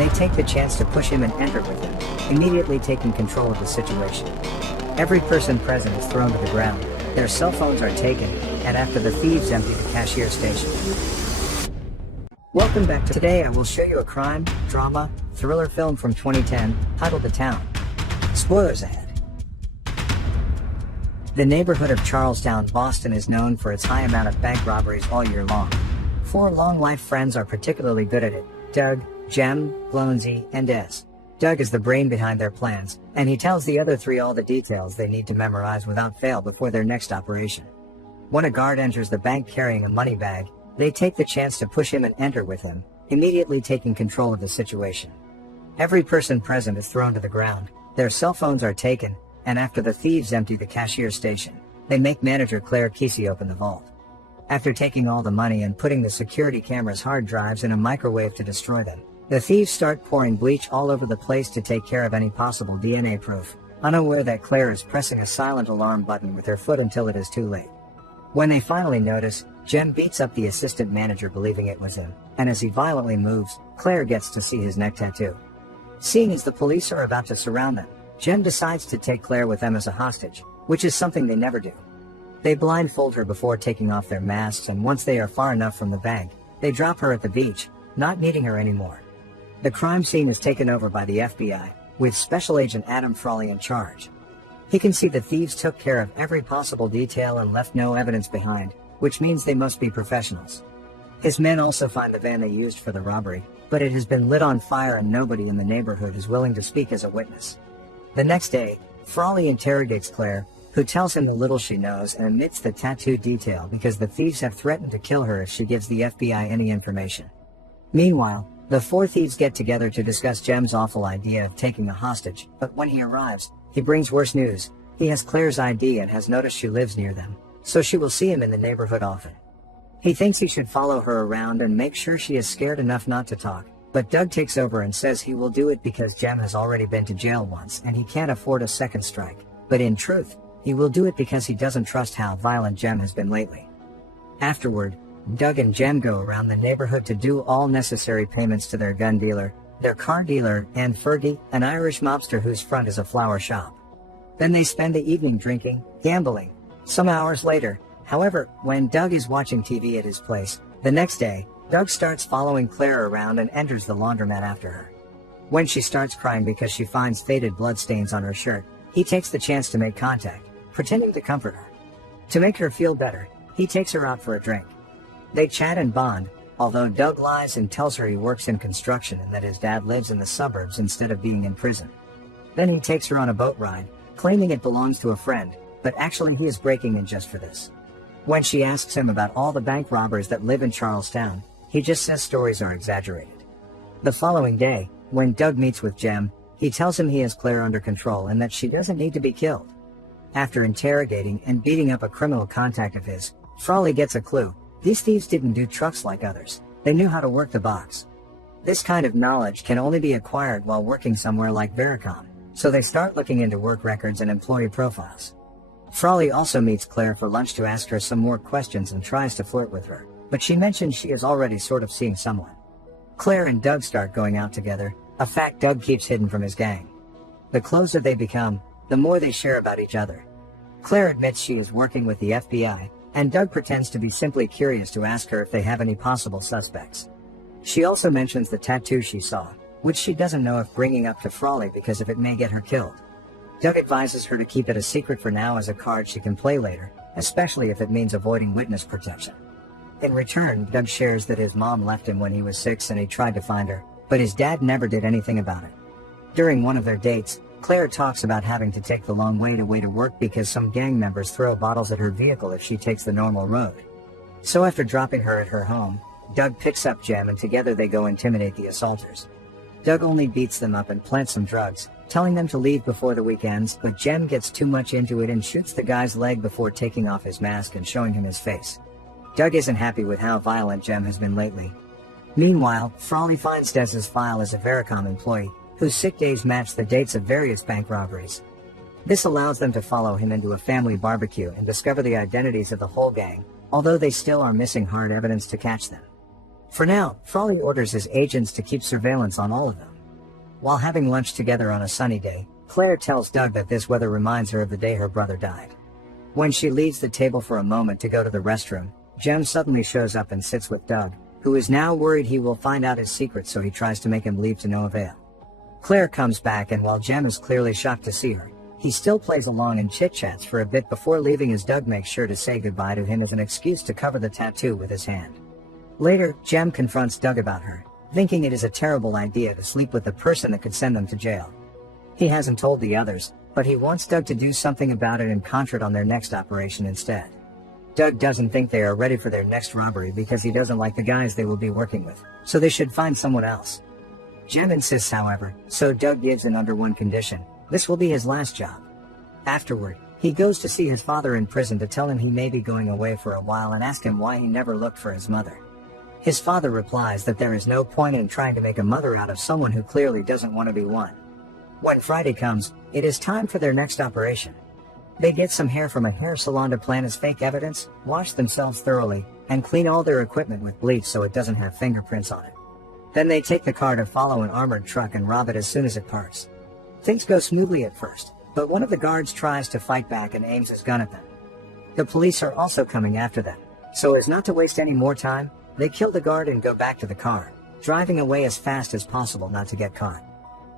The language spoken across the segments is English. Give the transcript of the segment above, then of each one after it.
They take the chance to push him and enter with him, immediately taking control of the situation. Every person present is thrown to the ground, their cell phones are taken, and after the thieves empty the cashier station. Welcome back. Today I will show you a crime, drama, thriller film from 2010, titled The Town. Spoilers ahead. The neighborhood of Charlestown, Boston is known for its high amount of bank robberies all year long. 4 long-life friends are particularly good at it: Doug, Jem, Blonesy, and Des. Doug is the brain behind their plans, and he tells the other 3 all the details they need to memorize without fail before their next operation. When a guard enters the bank carrying a money bag, they take the chance to push him and enter with him, immediately taking control of the situation. Every person present is thrown to the ground, their cell phones are taken, and after the thieves empty the cashier station, they make manager Claire Kesey open the vault. After taking all the money and putting the security camera's hard drives in a microwave to destroy them, the thieves start pouring bleach all over the place to take care of any possible DNA proof, unaware that Claire is pressing a silent alarm button with her foot until it is too late. When they finally notice, Jem beats up the assistant manager believing it was him, and as he violently moves, Claire gets to see his neck tattoo. Seeing as the police are about to surround them, Jem decides to take Claire with them as a hostage, which is something they never do. They blindfold her before taking off their masks, and once they are far enough from the bank, they drop her at the beach, not needing her anymore. The crime scene is taken over by the FBI, with Special Agent Adam Frawley in charge. He can see the thieves took care of every possible detail and left no evidence behind, which means they must be professionals. His men also find the van they used for the robbery, but it has been lit on fire and nobody in the neighborhood is willing to speak as a witness. The next day, Frawley interrogates Claire, who tells him the little she knows and omits the tattoo detail because the thieves have threatened to kill her if she gives the FBI any information. Meanwhile, the 4 thieves get together to discuss Jem's awful idea of taking a hostage, but when he arrives, he brings worse news. He has Claire's ID and has noticed she lives near them, so she will see him in the neighborhood often. He thinks he should follow her around and make sure she is scared enough not to talk, but Doug takes over and says he will do it because Jem has already been to jail once and he can't afford a second strike, but in truth, he will do it because he doesn't trust how violent Jem has been lately. Afterward, Doug and Jem go around the neighborhood to do all necessary payments to their gun dealer, their car dealer, and Fergie, an Irish mobster whose front is a flower shop. Then they spend the evening drinking, gambling. Some hours later, however, when Doug is watching TV at his place, the next day, Doug starts following Claire around and enters the laundromat after her. When she starts crying because she finds faded bloodstains on her shirt, he takes the chance to make contact, pretending to comfort her. To make her feel better, he takes her out for a drink. They chat and bond, although Doug lies and tells her he works in construction and that his dad lives in the suburbs instead of being in prison. Then he takes her on a boat ride, claiming it belongs to a friend, but actually he is breaking in just for this. When she asks him about all the bank robbers that live in Charlestown, he just says stories are exaggerated. The following day, when Doug meets with Jem, he tells him he has Claire under control and that she doesn't need to be killed. After interrogating and beating up a criminal contact of his, Frawley gets a clue. These thieves didn't do trucks like others, they knew how to work the box. This kind of knowledge can only be acquired while working somewhere like Vericom, so they start looking into work records and employee profiles. Frawley also meets Claire for lunch to ask her some more questions and tries to flirt with her, but she mentions she is already sort of seeing someone. Claire and Doug start going out together, a fact Doug keeps hidden from his gang. The closer they become, the more they share about each other. Claire admits she is working with the FBI, and Doug pretends to be simply curious to ask her if they have any possible suspects. She also mentions the tattoo she saw, which she doesn't know if bringing up to Frawley because if it may get her killed. Doug advises her to keep it a secret for now as a card she can play later, especially if it means avoiding witness protection. In return, Doug shares that his mom left him when he was 6 and he tried to find her, but his dad never did anything about it. During one of their dates, Claire talks about having to take the long way to work because some gang members throw bottles at her vehicle if she takes the normal road. So after dropping her at her home, Doug picks up Jem and together they go intimidate the assaulters. Doug only beats them up and plants some drugs, telling them to leave before the week ends, but Jem gets too much into it and shoots the guy's leg before taking off his mask and showing him his face. Doug isn't happy with how violent Jem has been lately. Meanwhile, Frawley finds Des's file as a Vericom employee, whose sick days match the dates of various bank robberies. This allows them to follow him into a family barbecue and discover the identities of the whole gang, although they still are missing hard evidence to catch them. For now, Frawley orders his agents to keep surveillance on all of them. While having lunch together on a sunny day, Claire tells Doug that this weather reminds her of the day her brother died. When she leaves the table for a moment to go to the restroom, Jem suddenly shows up and sits with Doug, who is now worried he will find out his secret, so he tries to make him leave to no avail. Claire comes back, and while Jem is clearly shocked to see her, he still plays along and chit-chats for a bit before leaving, as Doug makes sure to say goodbye to him as an excuse to cover the tattoo with his hand. Later, Jem confronts Doug about her, thinking it is a terrible idea to sleep with the person that could send them to jail. He hasn't told the others, but he wants Doug to do something about it and concentrate on their next operation instead. Doug doesn't think they are ready for their next robbery because he doesn't like the guys they will be working with, so they should find someone else. Jem insists, however, so Doug gives in under one condition: this will be his last job. Afterward, he goes to see his father in prison to tell him he may be going away for a while and ask him why he never looked for his mother. His father replies that there is no point in trying to make a mother out of someone who clearly doesn't want to be one. When Friday comes, it is time for their next operation. They get some hair from a hair salon to plan as fake evidence, wash themselves thoroughly, and clean all their equipment with bleach so it doesn't have fingerprints on it. Then they take the car to follow an armored truck and rob it as soon as it parks. Things go smoothly at first, but one of the guards tries to fight back and aims his gun at them. The police are also coming after them, so as not to waste any more time, they kill the guard and go back to the car, driving away as fast as possible not to get caught.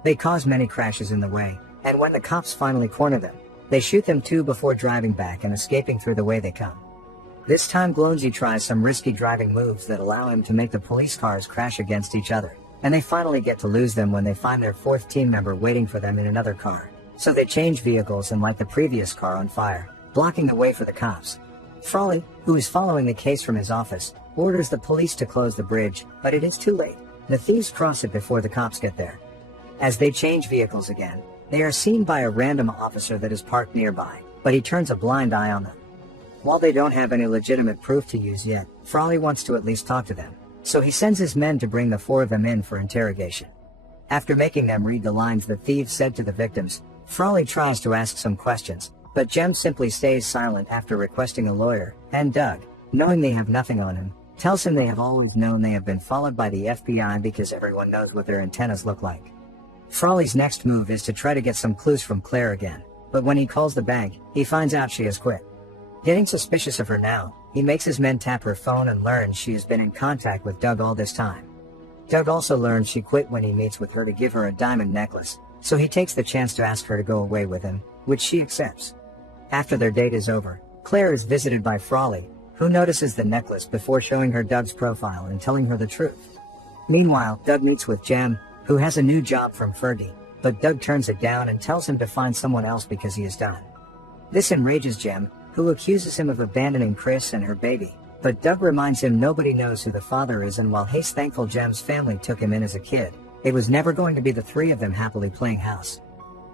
They cause many crashes in the way, and when the cops finally corner them, they shoot them too before driving back and escaping through the way they come. This time Glonsey tries some risky driving moves that allow him to make the police cars crash against each other, and they finally get to lose them when they find their fourth team member waiting for them in another car. So they change vehicles and light the previous car on fire, blocking the way for the cops. Frawley, who is following the case from his office, orders the police to close the bridge, but it is too late. The thieves cross it before the cops get there. As they change vehicles again, they are seen by a random officer that is parked nearby, but he turns a blind eye on them. While they don't have any legitimate proof to use yet, Frawley wants to at least talk to them, so he sends his men to bring the four of them in for interrogation. After making them read the lines the thieves said to the victims, Frawley tries to ask some questions, but Jem simply stays silent after requesting a lawyer, and Doug, knowing they have nothing on him, tells him they have always known they have been followed by the FBI because everyone knows what their antennas look like. Frawley's next move is to try to get some clues from Claire again, but when he calls the bank, he finds out she has quit. Getting suspicious of her now, he makes his men tap her phone and learns she has been in contact with Doug all this time. Doug also learns she quit when he meets with her to give her a diamond necklace, so he takes the chance to ask her to go away with him, which she accepts. After their date is over, Claire is visited by Frawley, who notices the necklace before showing her Doug's profile and telling her the truth. Meanwhile, Doug meets with Jem, who has a new job from Fergie, but Doug turns it down and tells him to find someone else because he is done. This enrages Jem, who accuses him of abandoning Chris and her baby, but Doug reminds him nobody knows who the father is, and while he's thankful Jem's family took him in as a kid, it was never going to be the three of them happily playing house.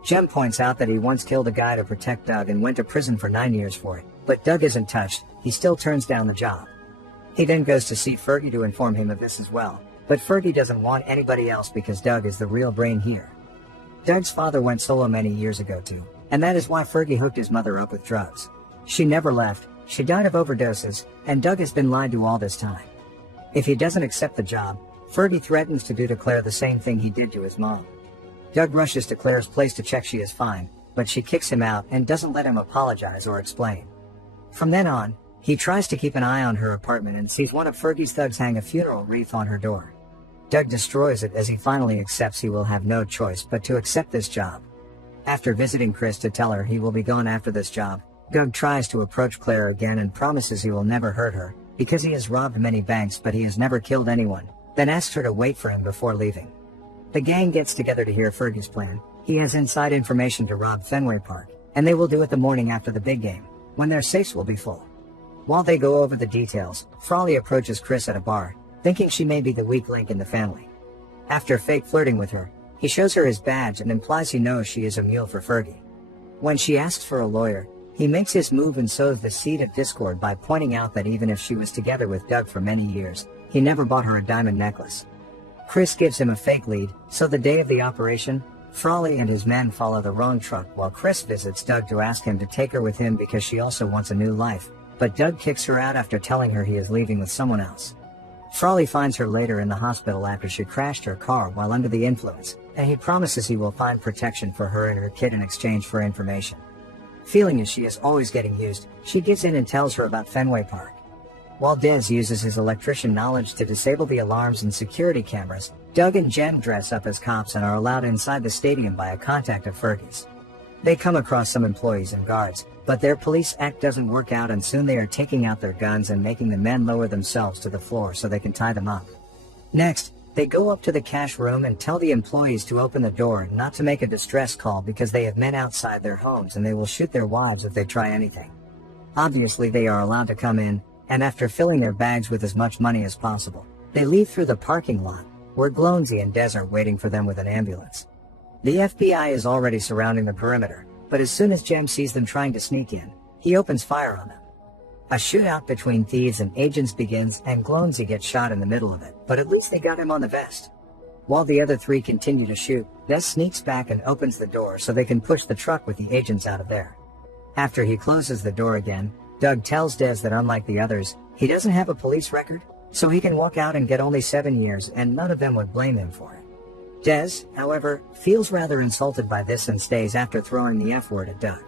Jem points out that he once killed a guy to protect Doug and went to prison for 9 years for it, but Doug isn't touched. He still turns down the job. He then goes to see Fergie to inform him of this as well, but Fergie doesn't want anybody else because Doug is the real brain here. Doug's father went solo many years ago too, and that is why Fergie hooked his mother up with drugs. She never left, she died of overdoses, and Doug has been lied to all this time. If he doesn't accept the job, Fergie threatens to do to Claire the same thing he did to his mom. Doug rushes to Claire's place to check she is fine, but she kicks him out and doesn't let him apologize or explain. From then on, he tries to keep an eye on her apartment and sees one of Fergie's thugs hang a funeral wreath on her door. Doug destroys it as he finally accepts he will have no choice but to accept this job. After visiting Chris to tell her he will be gone after this job, Doug tries to approach Claire again and promises he will never hurt her, because he has robbed many banks but he has never killed anyone, then asks her to wait for him before leaving. The gang gets together to hear Fergie's plan. He has inside information to rob Fenway Park, and they will do it the morning after the big game, when their safes will be full. While they go over the details, Frawley approaches Chris at a bar, thinking she may be the weak link in the family. After fake flirting with her, he shows her his badge and implies he knows she is a mule for Fergie. When she asks for a lawyer, he makes his move and sows the seed of discord by pointing out that even if she was together with Doug for many years, he never bought her a diamond necklace. Chris gives him a fake lead, so the day of the operation, Frawley and his men follow the wrong truck while Chris visits Doug to ask him to take her with him because she also wants a new life, but Doug kicks her out after telling her he is leaving with someone else. Frawley finds her later in the hospital after she crashed her car while under the influence, and he promises he will find protection for her and her kid in exchange for information. Feeling as she is always getting used, she gives in and tells her about Fenway Park. While Des uses his electrician knowledge to disable the alarms and security cameras, Doug and Jem dress up as cops and are allowed inside the stadium by a contact of Fergie's. They come across some employees and guards, but their police act doesn't work out and soon they are taking out their guns and making the men lower themselves to the floor so they can tie them up. Next, they go up to the cash room and tell the employees to open the door and not to make a distress call because they have men outside their homes and they will shoot their wives if they try anything. Obviously they are allowed to come in, and after filling their bags with as much money as possible, they leave through the parking lot, where Glownsy and Des are waiting for them with an ambulance. The FBI is already surrounding the perimeter, but as soon as Jem sees them trying to sneak in, he opens fire on them. A shootout between thieves and agents begins and Glownsy gets shot in the middle of it, but at least they got him on the vest. While the other three continue to shoot, Des sneaks back and opens the door so they can push the truck with the agents out of there. After he closes the door again, Doug tells Des that unlike the others, he doesn't have a police record, so he can walk out and get only 7 years and none of them would blame him for it. Des, however, feels rather insulted by this and stays after throwing the F-word at Doug.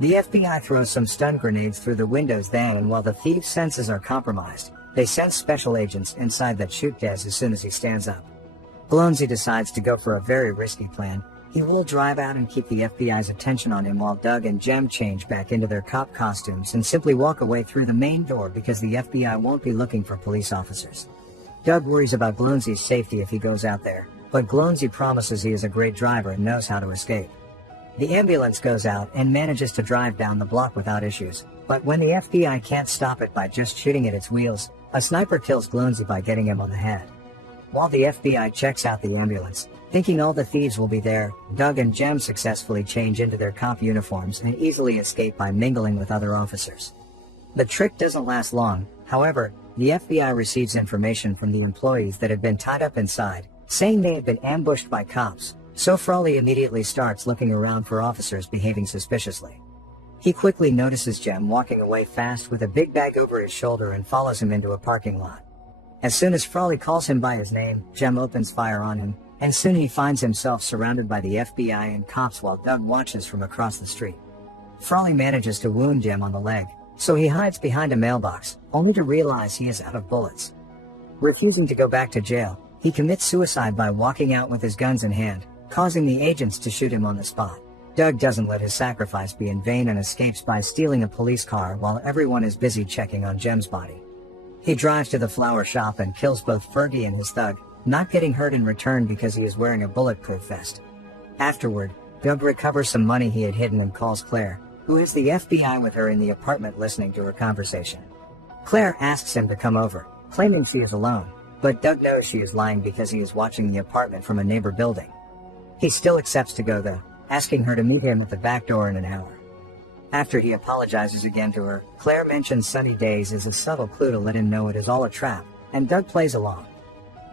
The FBI throws some stun grenades through the windows then, and while the thieves' senses are compromised, they send special agents inside that shoot Des as soon as he stands up. Glownsy decides to go for a very risky plan. He will drive out and keep the FBI's attention on him while Doug and Jem change back into their cop costumes and simply walk away through the main door because the FBI won't be looking for police officers. Doug worries about Glownsy's safety if he goes out there, but Glownsy promises he is a great driver and knows how to escape. The ambulance goes out and manages to drive down the block without issues, but when the FBI can't stop it by just shooting at its wheels, a sniper kills Glownsy by getting him on the head. While the FBI checks out the ambulance, thinking all the thieves will be there, Doug and Jem successfully change into their cop uniforms and easily escape by mingling with other officers. The trick doesn't last long, however, the FBI receives information from the employees that have been tied up inside, saying they had been ambushed by cops, so Frawley immediately starts looking around for officers behaving suspiciously. He quickly notices Jem walking away fast with a big bag over his shoulder and follows him into a parking lot. As soon as Frawley calls him by his name, Jem opens fire on him, and soon he finds himself surrounded by the FBI and cops while Doug watches from across the street. Frawley manages to wound Jem on the leg, so he hides behind a mailbox, only to realize he is out of bullets. Refusing to go back to jail, he commits suicide by walking out with his guns in hand, causing the agents to shoot him on the spot. Doug doesn't let his sacrifice be in vain and escapes by stealing a police car while everyone is busy checking on Jem's body. He drives to the flower shop and kills both Fergie and his thug, not getting hurt in return because he is wearing a bulletproof vest. Afterward, Doug recovers some money he had hidden and calls Claire, who has the FBI with her in the apartment listening to her conversation. Claire asks him to come over, claiming she is alone, but Doug knows she is lying because he is watching the apartment from a neighbor building. He still accepts to go though, asking her to meet him at the back door in an hour. After he apologizes again to her, Claire mentions sunny days as a subtle clue to let him know it is all a trap, and Doug plays along.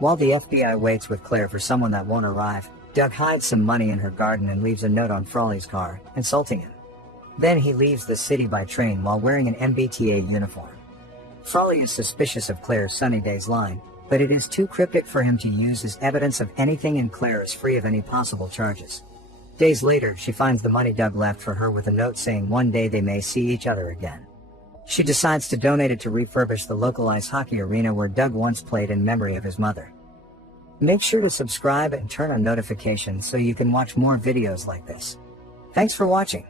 While the FBI waits with Claire for someone that won't arrive, Doug hides some money in her garden and leaves a note on Frawley's car, insulting him. Then he leaves the city by train while wearing an MBTA uniform. Frawley is suspicious of Claire's sunny days line, but it is too cryptic for him to use as evidence of anything, and Claire is free of any possible charges. Days later, she finds the money Doug left for her with a note saying one day they may see each other again. She decides to donate it to refurbish the local ice hockey arena where Doug once played in memory of his mother. Make sure to subscribe and turn on notifications so you can watch more videos like this. Thanks for watching.